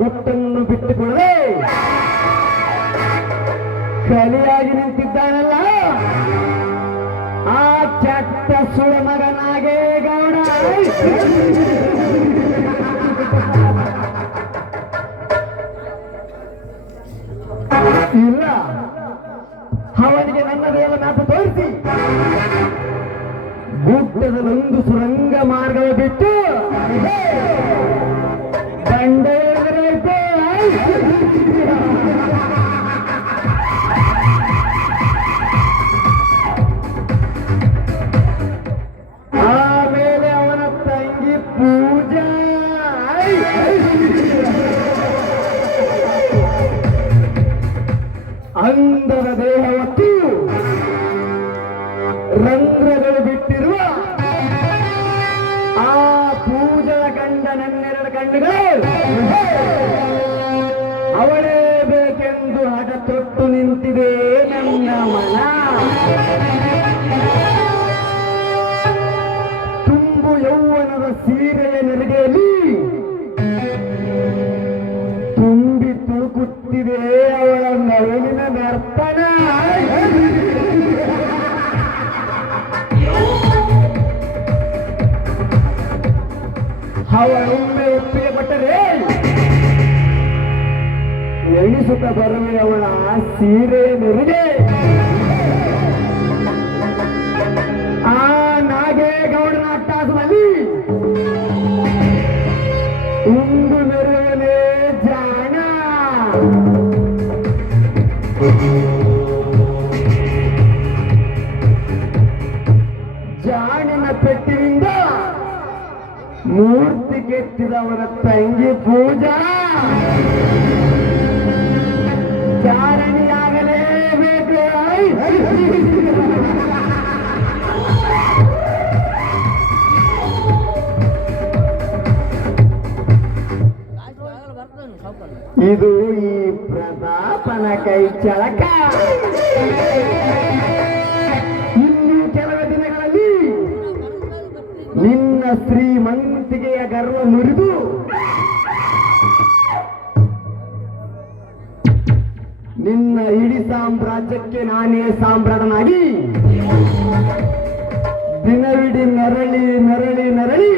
ಗುಟ್ಟನ್ನು ಬಿಟ್ಟುಕೊಳ್ಳದೆ ಕಲಿಯಾಗಿ ನಿಂತಿದ್ದಾನಲ್ಲ. ಆ ಚಟ್ಟ ಸುಳ ಮಗನಾಗೆ ಗೌಡ. ಇಲ್ಲ. ಅವನಿಗೆ ನನ್ನ ದೇವ ಮ್ಯಾಪ ತೋರಿಸಿ ಒಂದು ಸುರಂಗ ಮಾರ್ಗ ಬಿಟ್ಟು. ಅಂದದ ದೇಹ ಮತ್ತು ರಂಧ್ರಗಳು ಬಿಟ್ಟಿರುವ ಆ ಪೂಜಾ ಗಂಡ ನನ್ನೆರಡು ಕಣ್ಣುಗಳು ಅವಳೇ ಬೇಕೆಂದು ಹಠ ತೊಟ್ಟು ನಿಂತಿದೆ. ಅವಳೊಮ್ಮೆ ಒಪ್ಪಿಗೆ ಪಟ್ಟರೆ ಎಣಿಸುತ್ತ ಬರುವೆ ಅವಳ ಸೀರೆ ನೆರಿಗೆ. ಆ ನಾಗೇಗೌಡನ ಅಟ್ಟಾಸದಲ್ಲಿ ಇಂದು ಮೆರುವನೆ ಜಾಣ. ಜಾಣಿನ ಪೆಟ್ಟಿನಿಂದ ಮೂರ್ತಿ ಕೆತ್ತಿದವರ ತಂಗಿ ಪೂಜಾ. ಚಾರಣಿಯಾಗಲೇಬೇಕು ಇದು ಈ ಪ್ರತಾಪನ ಕೈ ಚಳಕ. ನಿನ್ನ ಶ್ರೀಮಂತಿಕೆಯ ಗರ್ವ ಮುರಿದು. ನಿನ್ನ ಇಡೀ ಸಾಮ್ರಾಜ್ಯಕ್ಕೆ ನಾನೇ ಸಾಮ್ರಾಟನಾಗಿ. ದಿನವಿಡೀ ನರಳಿ ನರಳಿ ನರಳಿ.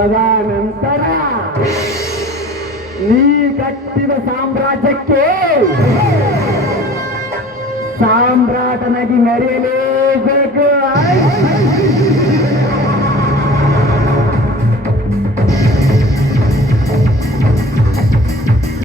ತದನಂತರ ನೀ ಕಟ್ಟಿದ ಸಾಮ್ರಾಜ್ಯಕ್ಕೆ ಸಾಮ್ರಾಟನಾಗಿ ಮೆರೆಯಲೇ